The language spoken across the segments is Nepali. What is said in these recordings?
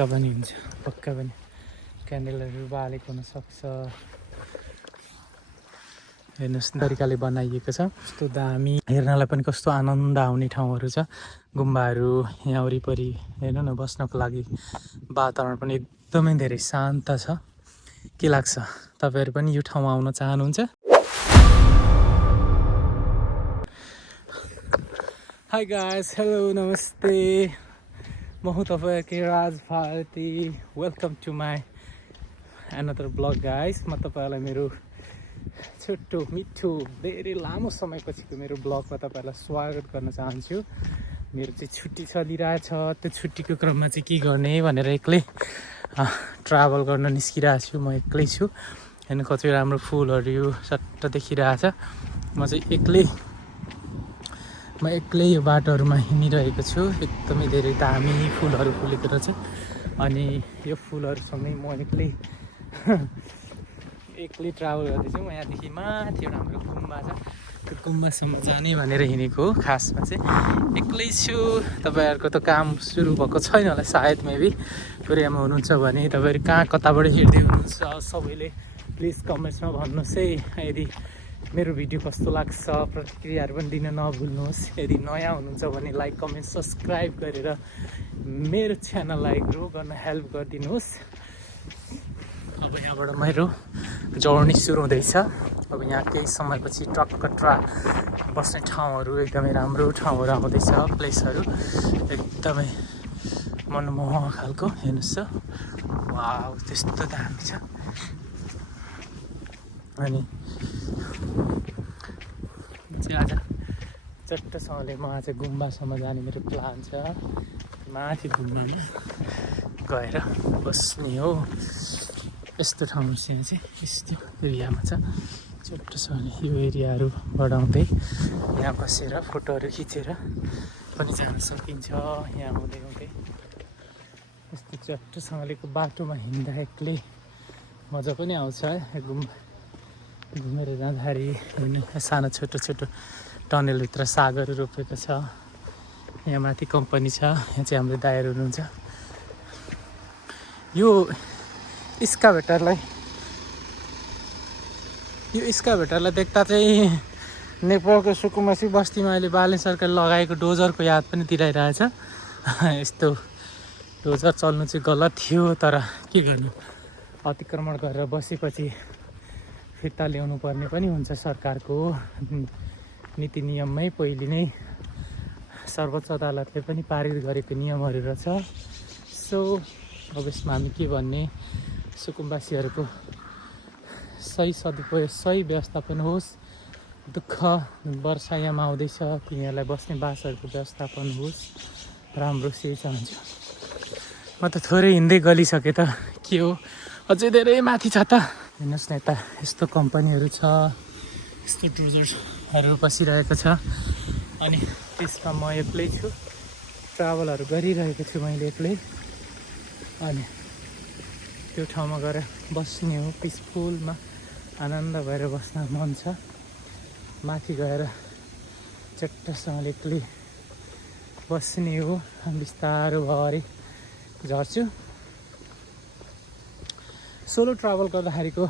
पक्का पनि हुन्छ, पक्का पनि क्यान्डलहरू बालेको हुनसक्छ। हेर्नुहोस् तरिकाले बनाइएको छ, कस्तो दामी, हेर्नलाई पनि कस्तो आनन्द आउने ठाउँहरू छ। गुम्बाहरू यहाँ वरिपरि हेर्नु न, बस्नको लागि वातावरण पनि एकदमै धेरै शान्त छ। के लाग्छ, तपाईँहरू पनि यो ठाउँमा आउन चाहनुहुन्छ? हाई गाइस, हेलो, नमस्ते, म हुँ तपाईँकै Raj Bharati. Welcome to my another blog guys. म तपाईँहरूलाई मेरो छोटो मिठो धेरै लामो समयपछिको मेरो ब्लगमा तपाईँहरूलाई स्वागत गर्न चाहन्छु। मेरो चाहिँ छुट्टी चलिरहेछ, त्यो छुट्टीको क्रममा चाहिँ के गर्ने भनेर एक्लै ट्राभल गर्न निस्किरहेको छु। म एक्लै छु, हेर्नु कति राम्रो फुलहरू यो सट्ट देखिरहेछ। म एक्लै यो बाटोहरूमा हिँडिरहेको छु। एकदमै धेरै दामी फुलहरू फुलेको रहेछ। अनि यो फुलहरूसँगै म एक्लै ट्राभल गर्दैछु। म यहाँदेखि माथि एउटा हाम्रो गुम्बा छ, त्यो गुम्बासम्म जाने भनेर हिँडेको हो। खासमा चाहिँ एक्लै छु। तपाईँहरूको त काम सुरु भएको छैन होला सायद, मेबी कोरियामा हुनुहुन्छ भने तपाईँहरू कहाँ कताबाट हिँड्दै हुनुहुन्छ सबैले प्लिज कमेन्ट्समा भन्नुहोस् है। यदि मेरो भिडियो कस्तो लाग्छ प्रतिक्रियाहरू पनि दिन नभुल्नुहोस्। यदि नयाँ हुनुहुन्छ भने लाइक कमेन्ट सब्सक्राइब गरेर मेरो च्यानललाई ग्रो गर्न हेल्प गरिदिनुहोस्। अब यहाँबाट मेरो जर्नी सुरु हुँदैछ। अब यहाँ केही समयपछि ट्रक्क बस्ने ठाउँहरू, एकदमै राम्रो ठाउँहरू आउँदैछ, प्लेसहरू एकदमै मनमोहक खालको। हेर्नुहोस् त, वाउ, त्यस्तो दामी छ। अनि चाहिँ आज चट्टसँगले म आज गुम्बासम्म जाने मेरो प्लान छ। माथि गुम्बामा गएर बस्ने हो। यस्तो ठाउँ चाहिँ यस्तो एरियामा छ। चट्टसँगले यो एरियाहरू बढाउँदै यहाँ बसेर फोटोहरू खिचेर पनि जान सकिन्छ। यहाँ हुँदै यस्तो चट्टसँगलेको बाटोमा हिँड्दा एक्लै मजा पनि आउँछ है। घुमेर जाँदाखेरि सानो छोटो टनलभित्र सागहरू रोपेको छ। यहाँ माथि कम्पनी छ, यहाँ चाहिँ हाम्रो दाइहरू हुनुहुन्छ। यो इस्काभेटरलाई देख्दा चाहिँ नेपालको सुकुम्बासी बस्तीमा अहिले बाले सरकारले लगाएको डोजरको याद पनि दिलाइरहेछ। यस्तो डोजर चल्नु चाहिँ गलत थियो, तर के गर्नु, अतिक्रमण गरेर बसेपछि फिर्ता ल्याउनु पर्ने पनि हुन्छ। सरकारको नीति नियममै पहिले नै सर्वोच्च अदालतले पनि पारित गरेको नियमहरू रहेछ। सो अब यसमा हामी के भन्ने, सुकुम्बासीहरूको सही सदुपयोग, सही व्यवस्थापन होस्। दुःख वर्षा याममा आउँदैछ, तिनीहरूलाई बस्ने बासहरूको व्यवस्थापन होस्, राम्रो सही चाहन्छु। म त थोरै हिँड्दै गलिसकेँ त, के हो अझै धेरै माथि छ त। हेर्नुहोस् न, यता यस्तो कम्पनीहरू छ, यस्तो डोजरहरू बसिरहेको छ। अनि त्यसमा म एक्लै छु, ट्राभलहरू गरिरहेको छु मैले एक्लै। अनि त्यो ठाउँमा गएर बस्ने हो, पिसफुलमा आनन्द भएर बस्न मन छ। माथि गएर चट्टसँगले एक्लै बस्ने हो। बिस्तारो भरि झर्छु। सोलो ट्राभल गर्दाखेरिको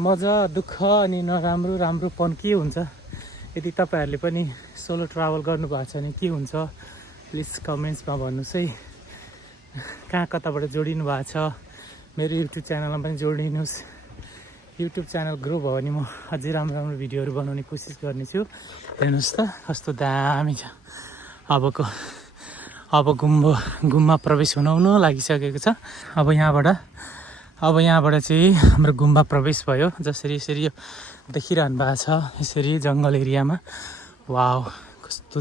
मजा, दुःख अनि राम्रोपन के हुन्छ, यदि तपाईँहरूले पनि सोलो ट्राभल गर्नुभएको छ भने के हुन्छ प्लिज कमेन्ट्समा भन्नुहोस् है। कहाँ कताबाट जोडिनु भएको छ, मेरो युट्युब च्यानलमा पनि जोडिदिनुहोस्। युट्युब च्यानल ग्रो भयो भने म अझै राम्रो भिडियोहरू बनाउने कोसिस गर्नेछु। हेर्नुहोस् त कस्तो दामी छ। अब गुम्बा प्रवेश हुन लागिसकेको छ। अब यहाँबाट चाहिँ हाम्रो गुम्बा प्रवेश भयो। जसरी यसरी यो देखिरहनु भएको छ, यसरी जङ्गल एरियामा। वाउ, कस्तो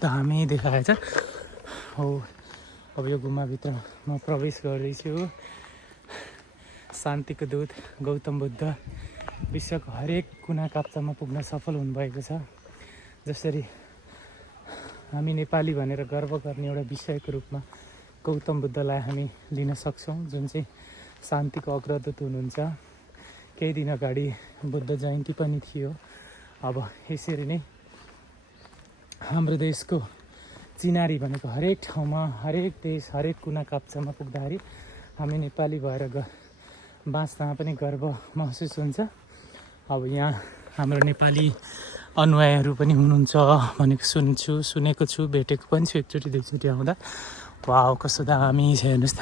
दामी देखाएछ हो। अब यो गुम्बाभित्र म प्रवेश गर्दैछु। शान्तिको दूत गौतम बुद्ध विश्वको हरेक कुना काप्चामा पुग्न सफल हुनुभएको छ। जसरी हामी नेपाली भनेर गर्व गर्ने एउटा विषयको रूपमा गौतम बुद्धलाई हामी लिन सक्छौँ, जुन चाहिँ शान्तिको अग्रदूत हुनुहुन्छ। केही दिन अगाडि बुद्ध जयन्ती पनि थियो। अब यसरी नै हाम्रो देशको चिनारी भनेको हरेक ठाउँमा, हरेक देश, हरेक कुना काप्चामा पुग्दाखेरि हामी नेपाली भएर बाँच्नमा पनि गर्व महसुस हुन्छ। अब यहाँ हाम्रो नेपाली अनुयायीहरू पनि हुनुहुन्छ भनेको सुनेको छु, भेटेको पनि छु एकचोटि दुईचोटि आउँदा। वाउ कस्तो दामी छ हेर्नुहोस् त।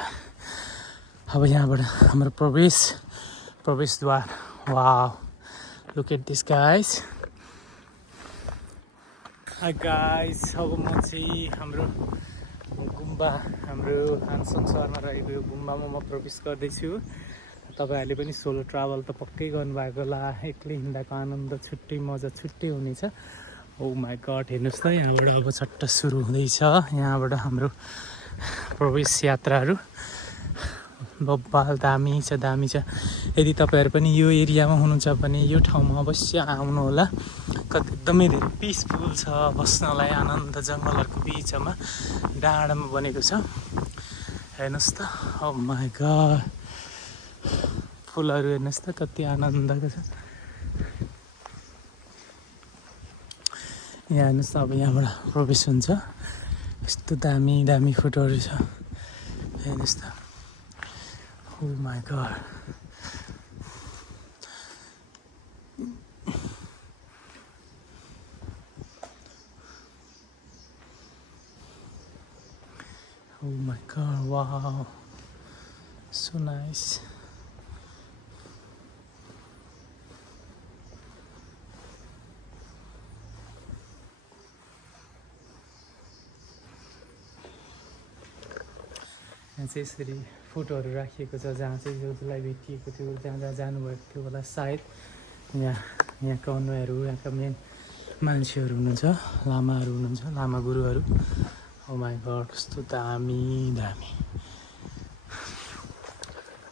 अब यहाँबाट हाम्रो प्रवेशद्वार। Wow look at this guys. Guys अब म चाहिँ हाम्रो गुम्बा, हाम्रो हानसङ सहरमा रहेको यो गुम्बामा म प्रवेश गर्दैछु। तपाईँहरूले पनि सोलो ट्राभल त पक्कै गर्नुभएको होला। एक्लै हिँड्दाको आनन्द छुट्टै, मजा छुट्टै हुनेछ। ओ माई गड हेर्नुहोस् त, यहाँबाट अब छट्ट सुरु हुँदैछ। यहाँबाट हाम्रो प्रवेश यात्राहरू बब्बाल दामी छ, दामी छ। यदि तपाईँहरू पनि यो एरियामा हुनुहुन्छ भने यो ठाउँमा अवश्य आउनु होला। एकदमै धेरै पिसफुल छ बस्नलाई, आनन्द जङ्गलहरूको बिचमा डाँडामा बनेको छ। हेर्नुहोस् त, ओ माई गड फुलहरू हेर्नुहोस् त कति आनन्दको छ। यहाँ हेर्नुहोस् त, अब यहाँबाट प्रवेश हुन्छ। यस्तो दामी दामी फोटोहरू छ हेर्नुहोस् त। Oh my god oh my god, wow, so nice. यहाँ चाहिँ यसरी फोटोहरू राखिएको छ, जहाँ चाहिँ जसलाई भेटिएको थियो, जहाँ जहाँ जानुभएको थियो होला सायद। यहाँका अनुयायीहरू, यहाँका मेन मान्छेहरू हुनुहुन्छ, लामाहरू हुनुहुन्छ, लामा गुरुहरू। ओ माई गड कस्तो दामी दामी,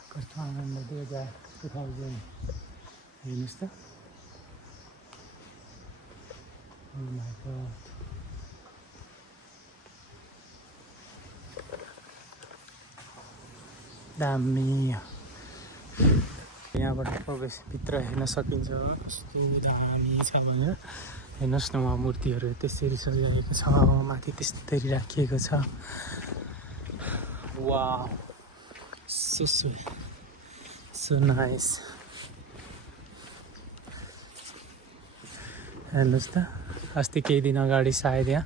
कस्तो आनन्द 2000 हेर्नुहोस् त। ओ माई गड दामी। यहाँबाट प्रवेश भित्र हेर्न सकिन्छ कस्तो दामी छ भनेर। हेर्नुहोस् न, उहाँ मूर्तिहरू त्यसरी सजाइएको छ, माथि त्यस्तरी राखिएको छ। Wow so nice. हेर्नुहोस् त, अस्ति केही दिन अगाडि सायद यहाँ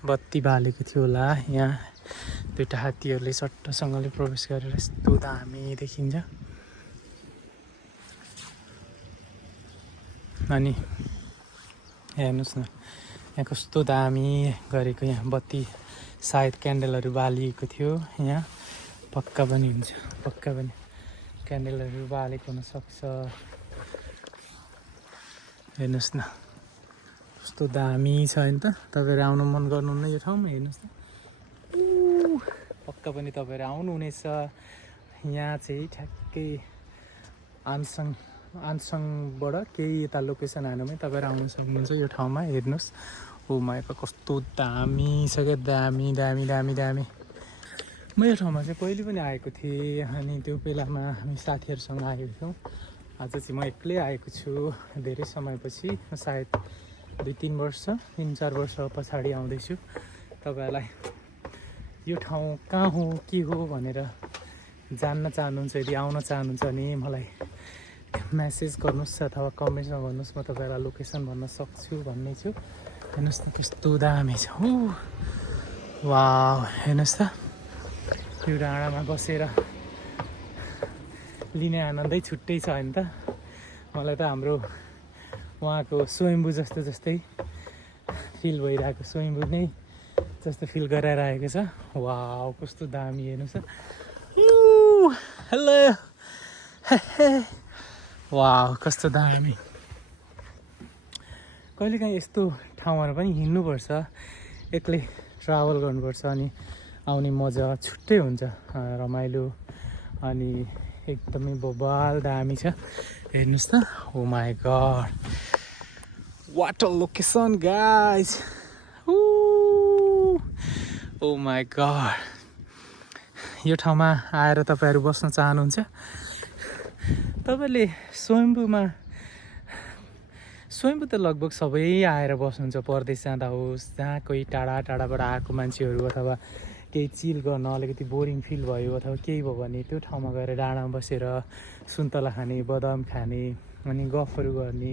बत्ती बालेको थियो होला। यहाँ दुईवटा हात्तीहरूले सट्टसँगले प्रवेश गरेर यस्तो दामी देखिन्छ। अनि हेर्नुहोस् न, यहाँ कस्तो दामी गरेको, यहाँ बत्ती सायद क्यान्डलहरू बालिएको थियो। यहाँ पक्का पनि हुन्छ, पक्का पनि क्यान्डलहरू बालेको हुनसक्छ। हेर्नुहोस् न कस्तो दामी छ होइन त। तपाईँहरू आउनु मन गर्नुहुन्न यो ठाउँमा? हेर्नुहोस् न, पक्का पनि तपाईँहरू आउनुहुनेछ। यहाँ चाहिँ ठ्याक्कै आनसङबाट केही यता लोकेसन हाल्नुमै तपाईँहरू आउनु सक्नुहुन्छ यो ठाउँमा। हेर्नुहोस्, ओ माई गड कस्तो दामी छ क्या, दामी दामी दामी दामी। म यो ठाउँमा चाहिँ पहिले पनि आएको थिएँ, अनि त्यो बेलामा हामी साथीहरूसँग आएको थियौँ। आज चाहिँ म एक्लै आएको छु, धेरै समयपछि, सायद 2-3 वर्ष 3-4 वर्ष पछाडि आउँदैछु। तपाईँहरूलाई यो ठाउँ कहाँ हो के हो भनेर जान्न चाहनुहुन्छ, यदि आउन चाहनुहुन्छ भने मलाई मेसेज गर्नुहोस् अथवा कमेन्टमा भन्नुहोस्, म तपाईँहरूलाई लोकेसन भन्न सक्छु भन्ने छु। हेर्नुहोस् न कस्तो दामी छ। वाउ हेर्नुहोस् त, यो डाँडामा बसेर लिने आनन्दै छुट्टै छ होइन त। मलाई त हाम्रो उहाँको स्वयम्भू जस्तै फिल भइरहेको, स्वयम्भू नै जस्तो फिल गराइरहेको छ। वाउ कस्तो दामी हेर्नुहोस् त। हेलो वाउ कस्तो दामी। कहिलेकाहीँ यस्तो ठाउँहरू पनि हिँड्नुपर्छ, एक्लै ट्राभल गर्नुपर्छ, अनि आउने मजा छुट्टै हुन्छ, रमाइलो अनि एकदमै बबाल दामी छ। हेर्नुहोस् त, oh my god what a location guys. Oh my god, यो ठाउँमा आएर तपाईँहरू बस्न चाहनुहुन्छ? तपाईँले स्वयम्भूमा स्वयम्भू त लगभग सबै आएर बस्नुहुन्छ, परदेश जाँदा होस्, जहाँ कोही टाढा टाढाबाट आएको मान्छेहरू अथवा केही चिल गर्न अलिकति बोरिङ फिल भयो अथवा केही भयो भने त्यो ठाउँमा गएर डाँडामा बसेर सुन्तला खाने, बदाम खाने, अनि गफहरू गर्ने,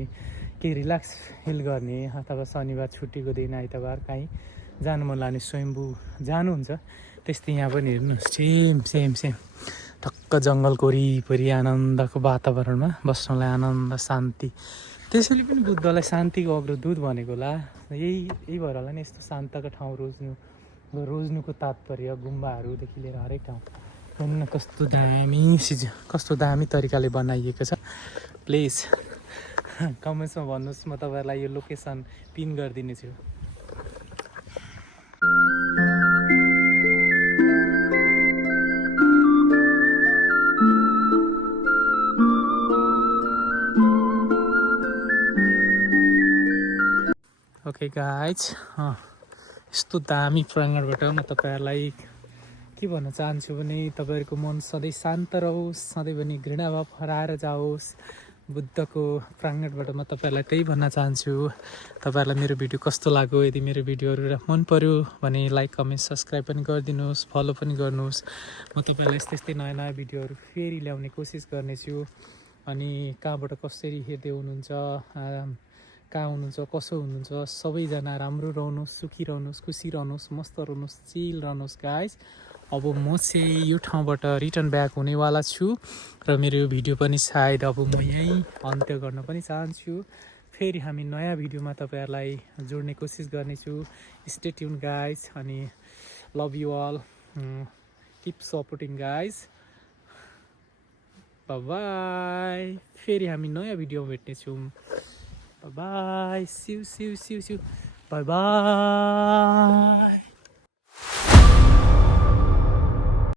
केही रिल्याक्स फिल गर्ने, अथवा शनिबार छुट्टीको दिन आइतबार काहीँ जानु मन लाग्ने स्वयम्भू जानुहुन्छ। त्यस्तै यहाँ पनि हेर्नुहोस्, सेम सेम सेम ठक्क जङ्गलको वरिपरि आनन्दको वातावरणमा बस्नलाई आनन्द शान्ति। त्यसैले पनि बुद्धलाई शान्तिको अग्रदूत भनेको होला। यही भएर होला नि यस्तो शान्तको ठाउँ रोज्नुको तात्पर्य। गुम्बाहरूदेखि लिएर हरेक ठाउँ हेर्नु कस्तो दामी तरिकाले बनाइएको छ। प्लिज कमेन्ट्समा भन्नुहोस्, म तपाईँहरूलाई यो लोकेसन पिन गरिदिनेछु। ओके गाइज, यस्तो दामी प्राङ्गणबाट म तपाईँहरूलाई के भन्न चाहन्छु भने तपाईँहरूको मन सधैँ शान्त रहोस्, सधैँभरि घृणाभाव हराएर जाओस्। बुद्धको प्राङ्गणबाट म तपाईँहरूलाई त्यही भन्न चाहन्छु। तपाईँहरूलाई मेरो भिडियो कस्तो लाग्यो, यदि मेरो भिडियोहरू मन पर्यो भने लाइक कमेन्ट सब्सक्राइब पनि गरिदिनुहोस्, फलो पनि गर्नुहोस्। म तपाईँहरूलाई यस्तै नयाँ नयाँ भिडियोहरू फेरि ल्याउने कोसिस गर्नेछु। अनि कहाँबाट कसरी हेर्दै हुनुहुन्छ, कहाँ हुनुहुन्छ, कसो हुनुहुन्छ, सबैजना राम्रो रहनुहोस्, सुखी रहनुहोस्, खुसी रहनुहोस्, मस्त रहनुहोस्, चिल रहनुहोस् गाइज। अब म चाहिँ यो ठाउँबाट रिटर्न ब्याक हुनेवाला छु र मेरो यो भिडियो पनि सायद अब म यहीँ अन्त्य गर्न पनि चाहन्छु। फेरि हामी नयाँ भिडियोमा तपाईँहरूलाई जोड्ने कोसिस गर्नेछु। स्टे ट्युन गाइज, अनि love you all, keep supporting guys. Bye, फेरि हामी नयाँ भिडियोमा भेट्नेछौँ। Bye bye. See you. Bye bye.